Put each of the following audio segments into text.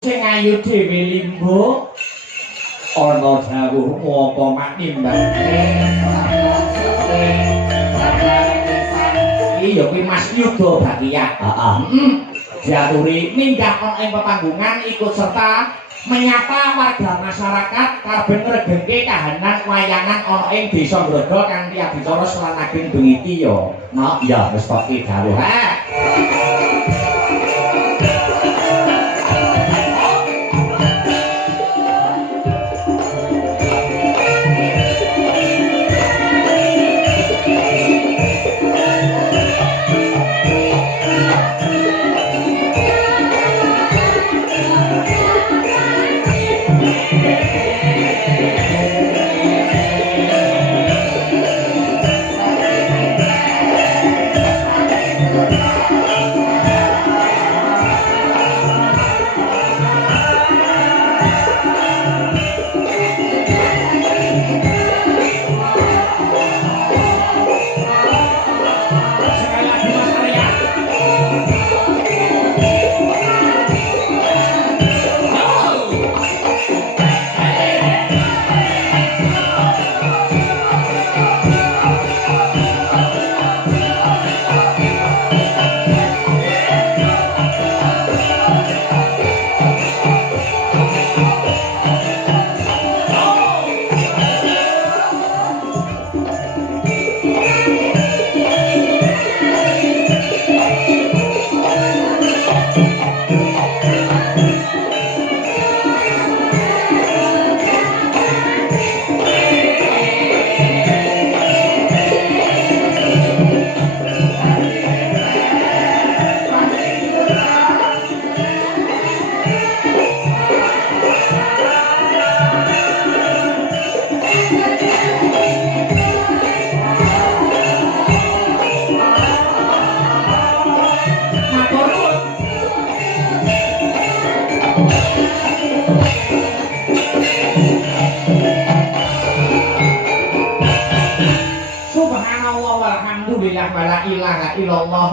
Sing ayu dhewe limbo ana dawuh apa maknimbane iya kuwi Mas Yuda Bakiyat diaturi minggah ana ing pepanggungan ikut serta menyapa warga masyarakat kaben ngregengke kahanan wayangan ana ing Desa Grogol kanthi adicara selanaken bengi iki ya. Nah, ya wis kok dawuh.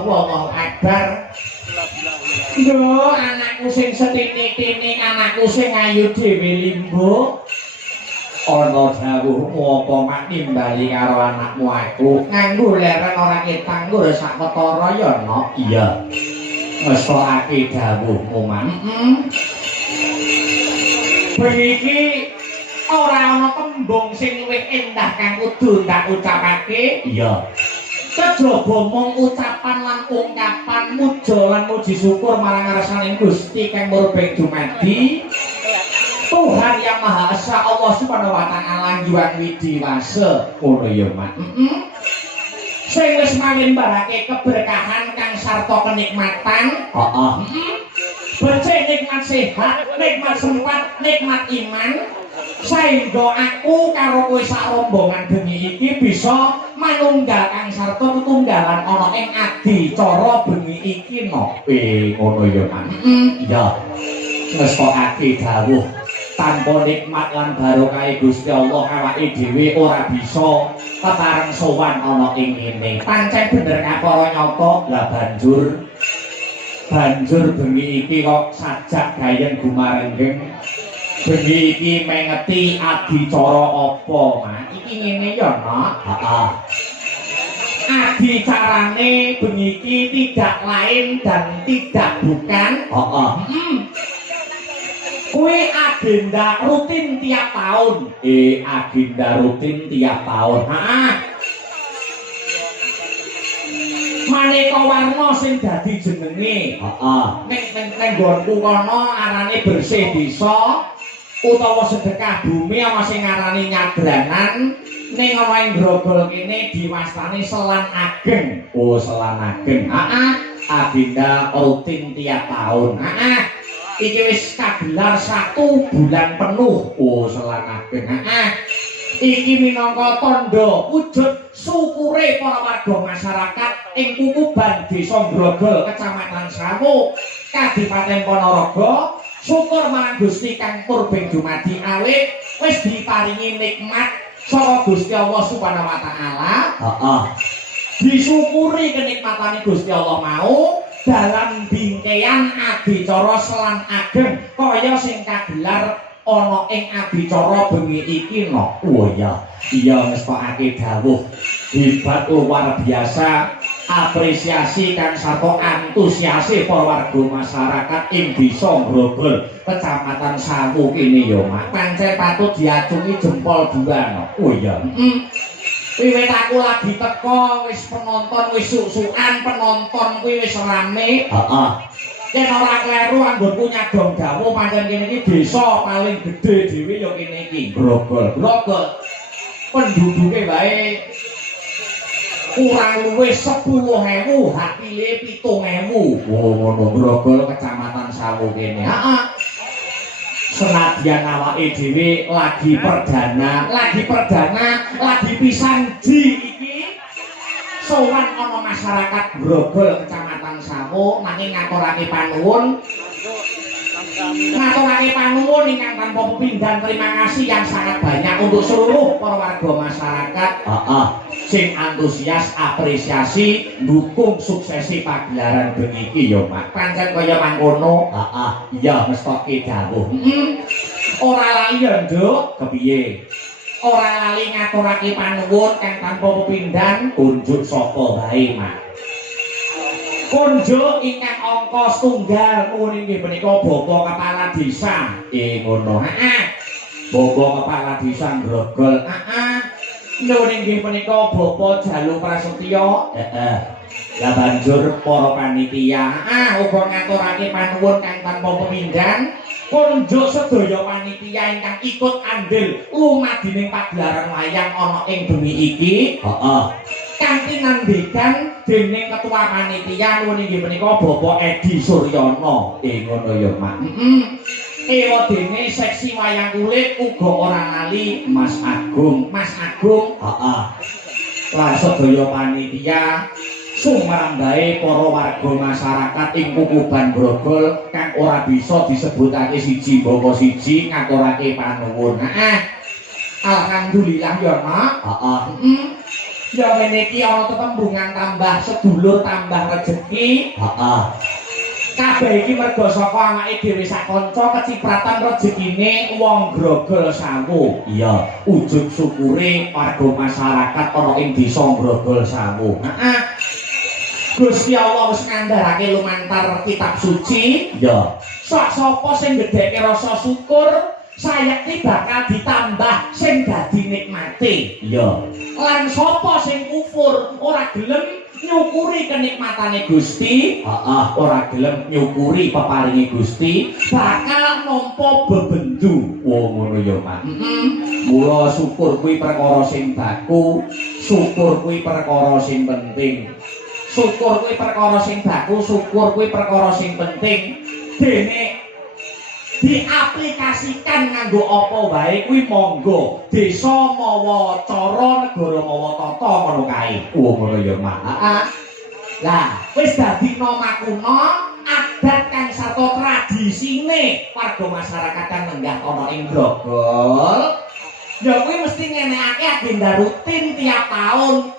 Wallahu akbar. Yo anakku sing setitik-titik, anakku sing ayu dhewe limbo. Ana dawuh apa maknimbali karo anakmu aku. Nganggo leren ora ketang nggo sak ketara ya no. Iya. Ngesokake dawuhmu man. Beniki ora ana tembung sing luwih endah kang kudu tak ucapake. Iya. Kejaba mung ucapan lan ungkapan muja lan muji syukur marang ngarsaning Gusti kang murbeng dumadi Tuhan yang Maha Esa Allah Subhanahu wa taala juang widiwasa ngono ya Mak. Sing wis mawimbarake keberkahan kang sarta kenikmatan. Becik nikmat sehat, nikmat sempat, nikmat iman. Saengga aku karo kowe sak rombongan bengi iki bisa manunggal kang sarta tetunggalan ana ing adicara bengi iki nopo ngono ya Mas. Iya. Ngesokake dawuh tanpa nikmat lan barokah Gusti Allah awake dhewe ora bisa ketareng sowan ana ing kene. Pancen bener kapara nyata lah banjur bengi iki kok sajak gayeng gumarenggeng. Bengi iki mengeti adicara apa, Mas? Iki ngene ya, Nak. Heeh. Adicarane bengi iki tidak lain dan tidak bukan. Kuwi agenda rutin tiap tahun. Agenda rutin tiap tahun. Maneka warna sing dadi jenenge. Ning nggonku kono arane bersih desa. Utawa sedekah bumi ana sing ngarani nyadranan ning ana ing Grogol kene diwastani selan ageng. Oh, selan ageng. Agenda rutin tiap tahun. Iki wis kagelar 1 bulan penuh. Oh, selan ageng. Iki minangka tandha wujud syukure para warga masyarakat ing Kukuban Desa Grogol, Kecamatan Sawu, Kadipaten Ponorogo. Syukur marang Gusti kang murbeng dumadi awit wis diparingi nikmat saka Gusti Allah Subhanahu wa taala. Disyukuri kenikmatan Gusti Allah mau dalam bingkean adicara selan ageng kaya sing kagelar ana ing adicara bengi iki no. Oh iya ngestokake dawuh hebat luar biasa apresiasi kang sarta antusiase para warga masyarakat ing Desa Grogol Kecamatan Sawu kene ya Mak pancen patut diacungi jempol dua no. Oh iya wiwit aku lagi teko wis penonton wis suk-sukan penonton kuwi wis rame. Heeh. Yen ora kleru anggonku nyadong dawuh pancen kene iki desa paling gedhe dhewe ya kene iki. Grogol. Penduduke wae kurang luwih 10.000, hakile 7.000. Oh ngono Grogol Kecamatan Sawu kene. Heeh. Senadyan awake dhewe lagi perdana, lagi pisan iki sowan ana masyarakat Grogol Kecamatan Sawu nanging ngaturake panuwun ingkang tanpa pepindhan terima kasih yang sangat banyak untuk seluruh para warga masyarakat sing antusias apresiasi dukung suksesi pagelaran bengi iki ya Mak pancen kaya mangkono iya mestoke dawuh ora lali ya Nduk kepiye ora lali ngaturake panuwun kang tanpa pepindhan kunjuk sapa wae Mak kunjuk ingkang angka setunggal nuwun inggih menika Bapak Kepala Desa ngono Bapak Kepala Desa Grogol nuwun inggih menika Bapak Jalu Prasetyo lah banjur para panitia uga ngaturake panuwun kang tanpa pepindhan kunjuk sedaya panitia ingkang ikut andil lumadining pagelaran wayang ana ing bengi iki kanthi nandhekan dening ketua panitia nuwun inggih menika Bapak Edi Suryono ngono ya Mak ewa dene seksi wayang kulit uga ora lali Mas Agung lan sedaya panitia sumrambahé para warga masyarakat ing Kukuban Grogol kang ora bisa disebutake siji bapa siji ngaturake panuwun alhamdulillah ya Mak ya ngene iki ana tetembungan tambah sedulur tambah rejeki kabeh iki mergo saka awake dhewe sak kanca kecipratan rejekine wong Grogol Sawu iya ujug syukure warga masyarakat ana ing Desa Grogol Sawu Gusti Allah wis ngandharake lumantar kitab suci ya sak sapa sing gedheke rasa syukur sayekti bakal ditambah sing dadi nikmate iya lan sapa sing kufur ora gelem nyukuri kenikmatane Gusti ora gelem nyukuri peparinge Gusti bakal nampa bebendu ngono ya Mak mula syukur kuwi perkara sing baku syukur kuwi perkara sing penting syukur kuwi perkara sing baku syukur kuwi perkara sing penting dene diaplikasikan nganggo apa wae kuwi monggo desa mawa cara negara mawa tata ngono kae ngono ya Mak lah wis dadi nomakuna adat kang sarta tradisine warga masyarakat kang lenggah ana ing Grogol ya kuwi mesti ngenekake agenda rutin tiap tahun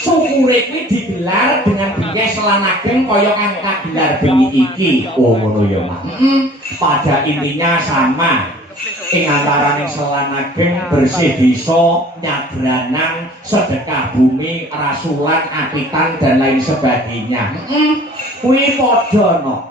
syukure kuwi digelar dengan bingkai selan ageng kaya kang kagelar bengi iki ngono ya Mak pada intinya sama ing antaraning selan ageng bersih desa nyabranan sedekah bumi rasulan apitan dan lain sebagainya kuwi padha no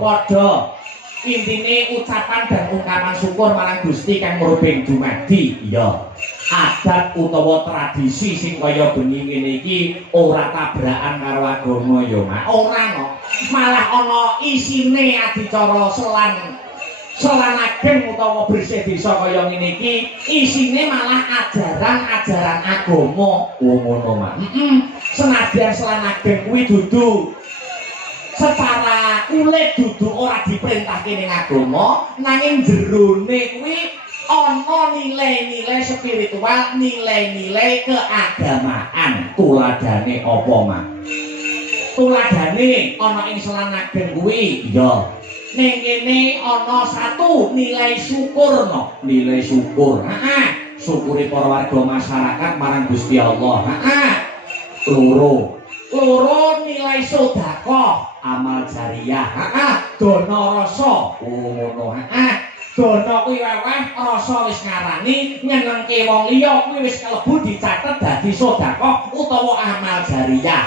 padha intine ucapan dan ungkapan syukur marang Gusti kang merubing dumadi iya adat utawa tradisi sing kaya bengi ngene iki ora tabrakan karo agama ya Mak ora no malah ana isine adicara selan ageng utawa bersih desa kaya ngene iki isine malah ajaran-ajaran agama ngono Mak senadyan selan ageng kuwi dudu secara kulit dudu ora diperintahke ning agama nanging jerone kuwi ana nilai-nilai spiritual nilai-nilai keagamaan tuladane apa Mak tuladane ana ing selan ageng kuwi iya ning kene ana satu nilai syukur no nilai syukur syukuri para warga masyarakat marang Gusti Allah loro loro nilai sedekah amal jariyah dana rasa ngono dana kuwi weweh rasa wis ngarani nyenengke wong liya kuwi wis kalebu dicatet dadi sedekah utawa amal jariyah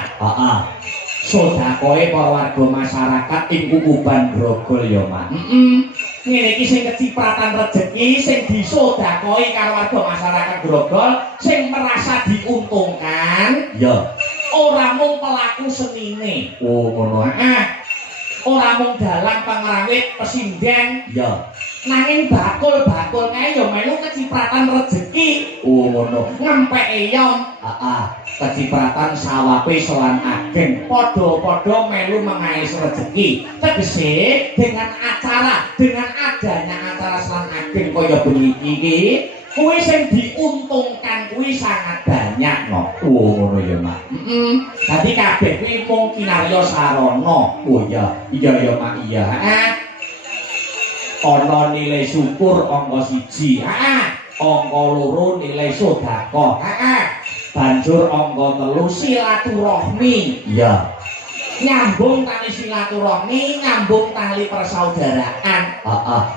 sedekahe para warga masyarakat ing Kukuban Grogol ya Mak ngene iki sing kecipratan rejeki sing disedekahi karo warga masyarakat Grogol sing merasa diuntungkan ya ora mung pelaku senine ngono ora mung dalang pangrawit pesinden ya nanging bakul-bakul kae ya melu kecipratan rejeki ngono ngempeke yom kecipratan sawape selan ageng padha-padha melu mengais rejeki tegese dengan adanya acara selan ageng kaya beniki iki kuwi sing diuntungkan kuwi sangat banyak no ngono ya Mak dadi kabeh kuwi mung kinarya sarana iya Mak iya ana nilai syukur angka 1 angka 2 nilai sedekah banjur angka 3 silaturahmi iya nyambung tali silaturahmi nyambung tali persaudaraan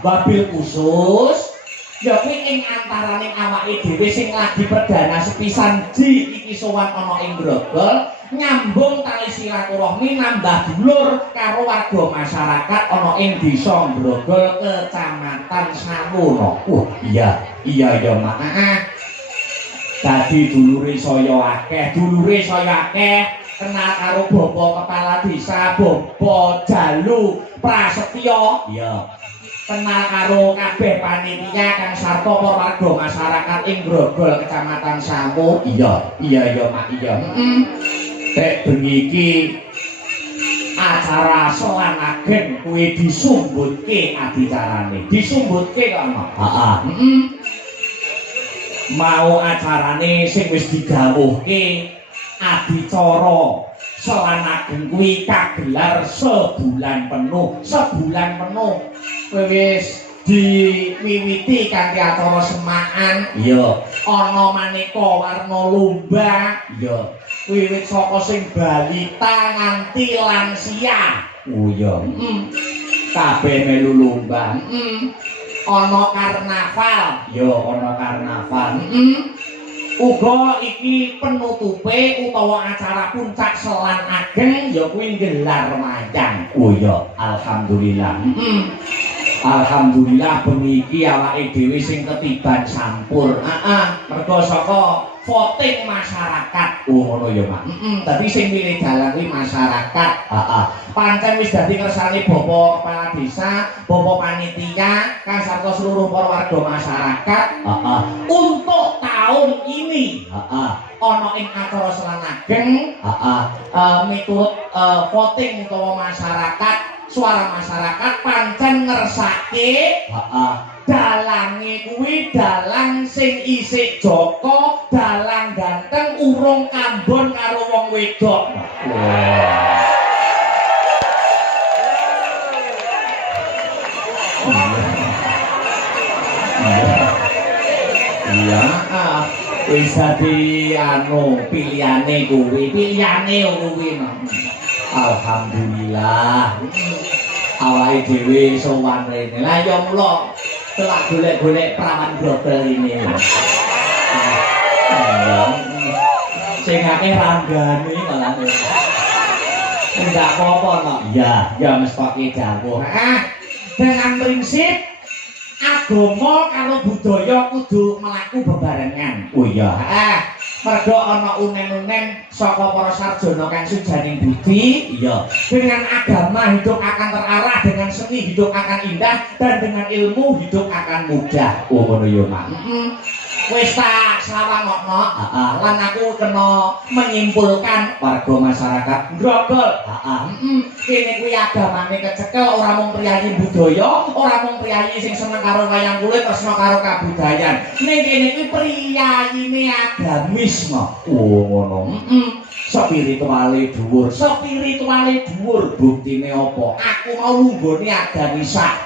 wabil khusus ya kuwi ing antaraning awake dhewe sing lagi perdana sepisan iki sowan ana ing Grogol nyambung tali silaturahmi nambah dulur karo warga masyarakat ana ing desa Grogol kecamatan Sawono iya ya Mak dadi dulure saya akeh kenal karo Bapak Kepala Desa Bapak Jalu Prasetyo iya kenal karo kabeh panitia kang sarta warga masyarakat ing Grogol kecamatan Sawo iya ya Mak iya tek bengi iki acara selan ageng kuwi disumbutke adicarane disumbutke kok mau acarane sing wis digawuhke adicara selan ageng kuwi kagelar sebulan penuh wis diwiwiti kanthi acara semakan iya ana maneka warna lomba iya wiwit saka sing balita nganti lansia iya kabeh melu lomba ana karnaval ya ana karnaval uga iki penutupe utawa acara puncak selan ageng ya kuwi gelar mayang iya alhamdulillah bengi iki awake dhewe sing ketiban sampur mergo saka voting masyarakat ngono ya Mak dadi sing milih dalang kuwi masyarakat pancen wis dadi kersane Bapak Kepala Desa Bapak Panitia kang sarta seluruh para warga masyarakat untuk tahun ini ana ing acara selan ageng miturut voting utawa masyarakat suara masyarakat pancen ngersake dalange kuwi dalang sing isik Joko dalang ganteng urung kambon karo wong wedok iya wis dadi pilihane kuwi alhamdulillah awake dhewe sowan rene lah ya mula telak golek-golek prawan brodol ini sing akeh ranggane malah enggak apa-apa no ya mestake dawuh dengan prinsip agama karo budaya kudu mlaku bebarengan iya mergo ana unen-unen saka para sarjana kang sujaning budi iya dengan agama hidup akan terarah dengan seni hidup akan indah dan dengan ilmu hidup akan mudah ngono ya Mak wis tak sawangokno lan aku kena menyimpulkan warga masyarakat Grogol kene kuwi agamane kecekel ora mung priyayi budaya ora mung priyayi sing seneng karo wayang kulit tresna karo kabudayan ning kene kuwi priyayine agamisme ngono spirituale dhuwur buktine apa aku mau lunggone agamisa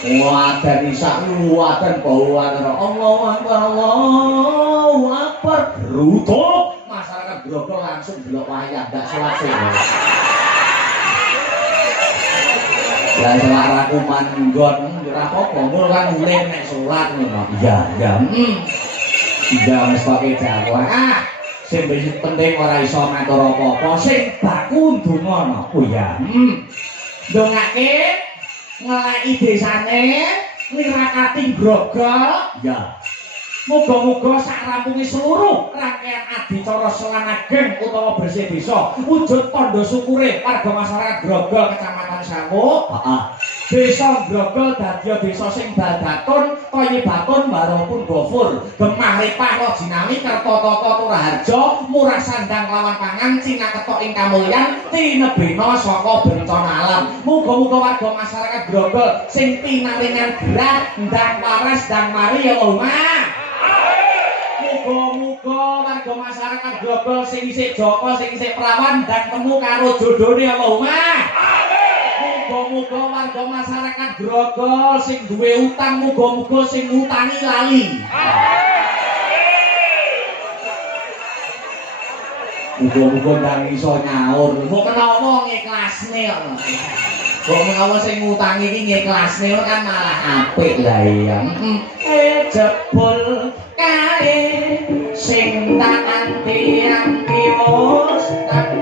wadan isa wadan bawa Allahu Akbar Allahu Akbar rutuk masyarakat Grogo langsung delok wayang gak salat sih. Lah salat rakuman nggon ora apa-apa, mul kan mulih nek salat ngono. Iya, iya. Iya wis pakai dakwah. Sing penting ora iso matur apa-apa, sing baku ndonga. Oh ya. Ndongake ngelaki desane nirakati grogol. Ya. Muga-muga sakrampunge seluruh rangkaian adicara Selan Ageng utawa bersih desa wujud tandha syukure warga masyarakat Grogol Kecamatan Samuk. Heeh. Desa Grogol dadi desa sing baldatun, Toyibatun, Barokun Gofur, Gemah Ripah Rojinami Kertotata Turaharja, Murah Sandang lawan pangan, Cina ketok ing kamulyan, tinebena saka bencana alam. Muga-muga warga masyarakat Grogol sing pinaringan gerah ndang waras ndang mari ya Allah. Muga-muga warga masyarakat Grogol sing isih joko, sing isih prawan dan temu karo jodhone Allahumma. Muga-muga warga masyarakat Grogol sing duwe utang muga-muga sing ngutangi lali. Muga-muga ndang iso nyaur. Kok kenapa ngiklasne kok. Kok menawa sing ngutangi iki ngiklasne kan malah apik lah ya. Jebul kae sing tak anti-anti wis tak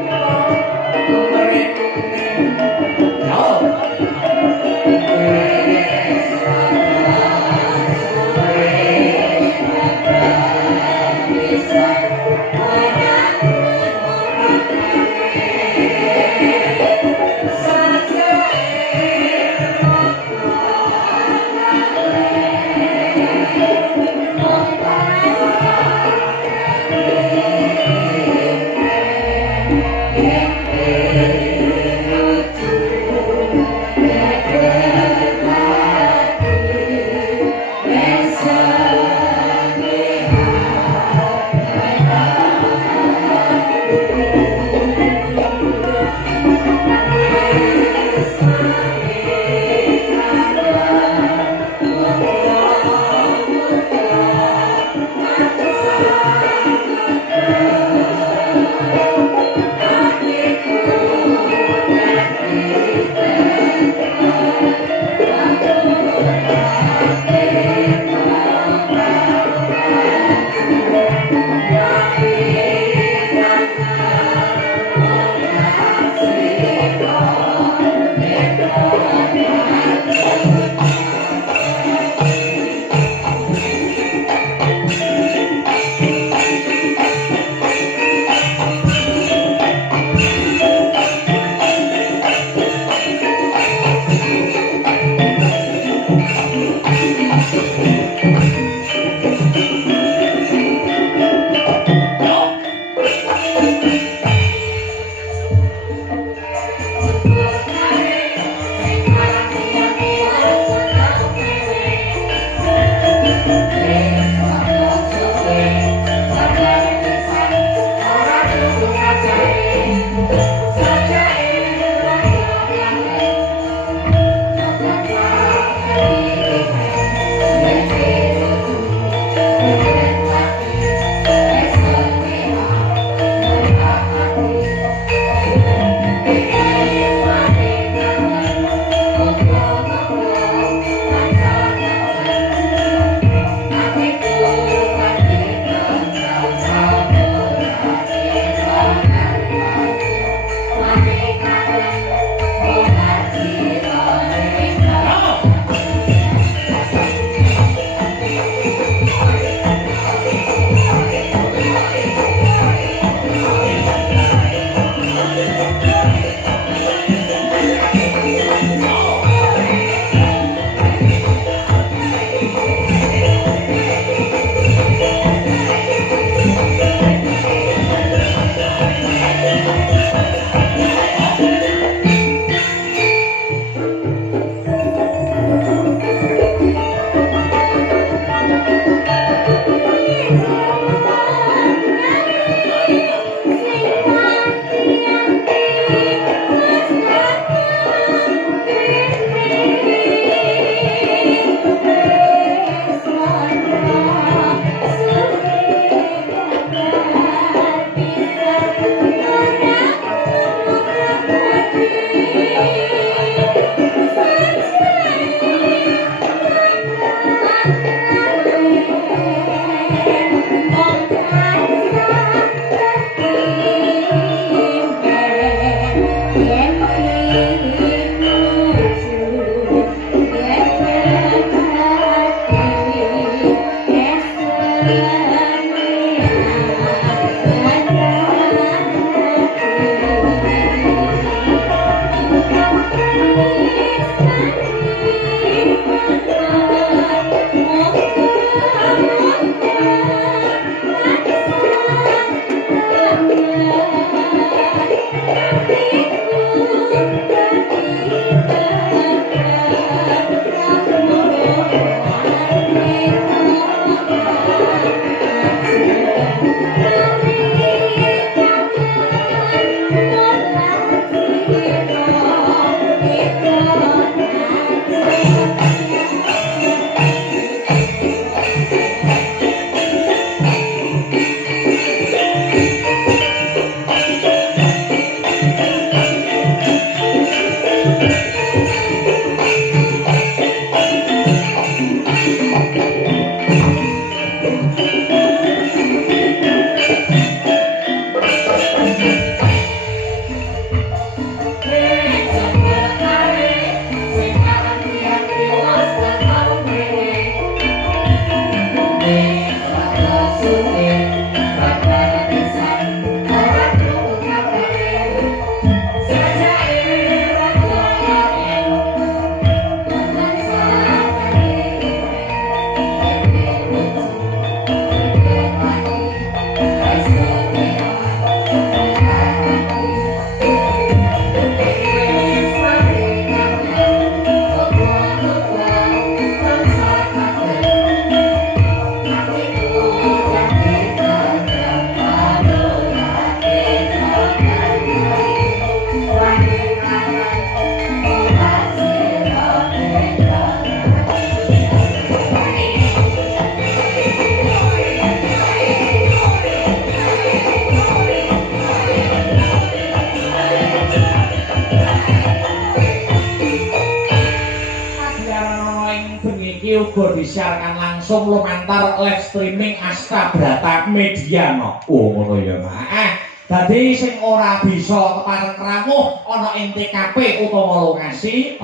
iki uga disiarkan langsung lumantar live streaming Asta Brata Media no. Oh ngono ya Mak. Dadi sing ora bisa kepareng rawuh ana ing TKP utawa lokasi,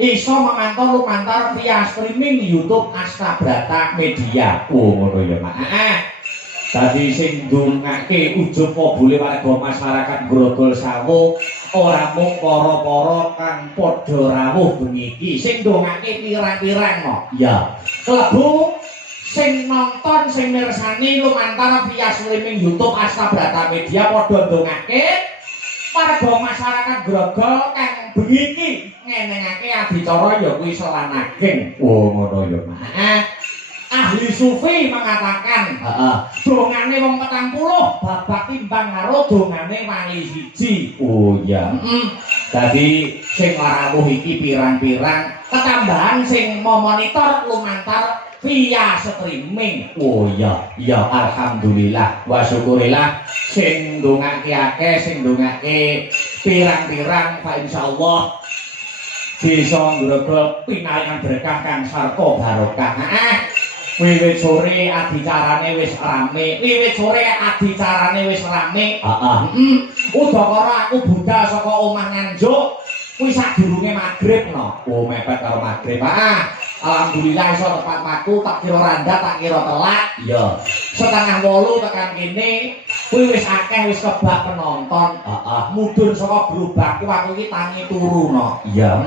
iso memantau lumantar via streaming YouTube Asta Brata Media. Oh ngono ya Mak. Dadi sing ndongake ujug mobule warga masyarakat Grogol Sawu ora mung para-para kang padha rawuh bengi iki, sing ndongake pirang-pirang no. Ya. Klebu sing nonton sing mirsani lumantar via streaming YouTube Asta Brata Media padha ndongake warga masyarakat Grogol kang bengi iki ngenengake adicara ya kuwi selanageng. Oh ngono ya Mak. Ahli sufi mengatakan dongane wong 40 babak timbang karo dongane wali siji. Oh iya. Jadi sing rawuh iki pirang-pirang ketambahan sing memonitor lumantar via streaming. Oh iya, ya alhamdulillah wa syukurillah sing ndongake akeh sing ndongake pirang-pirang Pak insyaallah bisa ngrogol pinaringan berkah kang sarta barokah. Wiwit sore adicarane wis rame. Udakara aku budal saka omah Nganjuk kuwi sadurunge magrib no. Oh mepet karo magrib. Alhamdulillah iso tepat waktu, tak kira randa, tak kira telak. Iya. 7:30 tekan kene kuwi wis akeh wis kebak penonton. Mudhun saka gerobakku aku iki tangi turu no. Iya.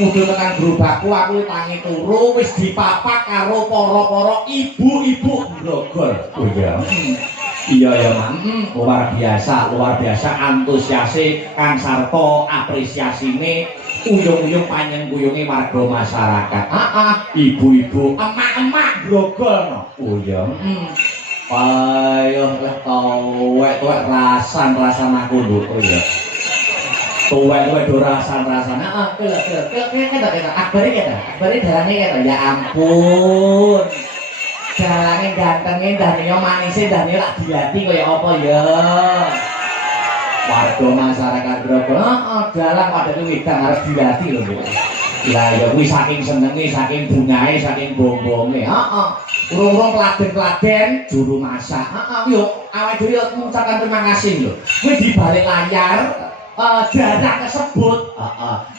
Mudhun tekan gerobakku aku iki tangi turu wis dipapak karo para-para ibu-ibu Grogol. Oh iya. Iya ya Mang, luar biasa antusiase kang sarta apresiasine uyung-uyung panjenengan warga masyarakat. Ibu-ibu, emak-emak Grogol no. Oh iya. Ayo tuwek rasan aku lho. Oh iya. Tuwek do rasan. Kita akbari dalane kita. Ya ampun. Jalannya gantengnya dannya manisnya dannya lak diati kaya apa ya warga masyarakat Grogol dalang pada wedang harus diati loh lah ya kuwi saking senenge saking bungae saking bongbonge urung-urung peladen-peladen juru masak yuk awake dhewe mengucapkan terima kasih lho kuwi di balik layar dadak kesebut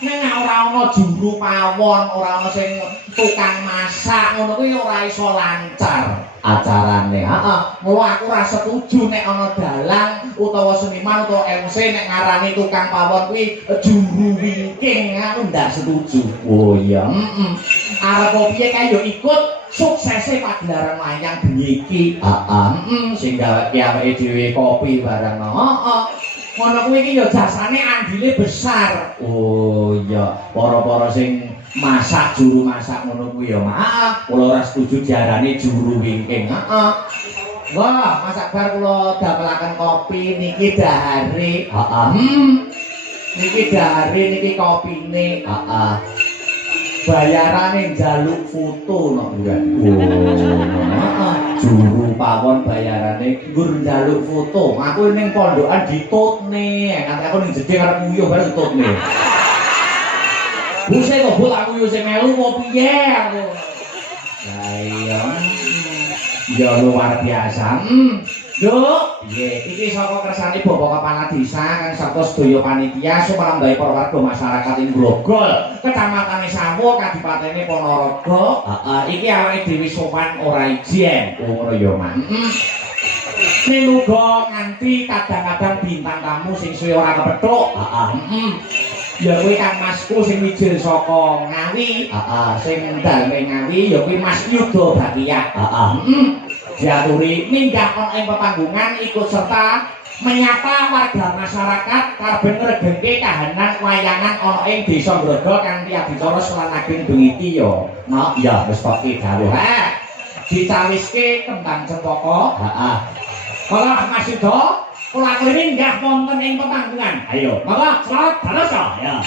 ning ora ana juru pawon ora ana sing tukang masak ngono kuwi ora iso lancar acarane. Mula aku ora setuju nek ana dalang utawa seniman utawa MC nek ngarani tukang pawon kuwi juru wingking aku ndak setuju. Oh iya. Arep piye kae yo ikut suksese pagelaran wayang bengi iki. Sing gaweke awake dhewe kopi barang. Ngono kuwi iki ya jasane andile besar. Oh iya, para-para sing masak juru masak ngono kuwi ya maaf, kula ora setuju diarani juru wingking. Wah, masak bar kula damelaken kopi niki dahare. Niki dahare niki kopine. Bayarane njaluk foto no bukan. Juru pawon bayarane nggur njaluk foto. Aku ning pondokan ditutne, nganti aku ning jedhe arep nguyuh bareng ditutne. Buse kok bol aku yo sing melu mau piye aku. Lah iya. Ya luar biasa. Yo, iki saka kersane Bapak Kepala Desa kang sarta sedaya panitia sumrambahing para warga masyarakat ing Grogol, Kecamatan Sawu, Kadipatene Ponorogo. Iki awake dhewe sopan ora ijen. Ngono ya, Mang. Ning uga nganti kadang-kadang bintang tamu sing suwe ora kepethuk. Ya kuwi Kang Masku sing mijil saka Ngawi. Sing daleme Ngawi ya kuwi Mas Yuda Bakiyah. Diaturi minggah ana ing pepanggungan ikut serta menyapa warga masyarakat karben ngregengke kahanan wayangan ana ing Desa Grogol kanthi adicara selanageng bengi iki ya. Nah, ya wis kok dawuh. Dicawiske kembang cempaka. Kala Mas Yuda kula aturi minggah wonten ing pepanggungan. Ayo, monggo selamat dadosa ya.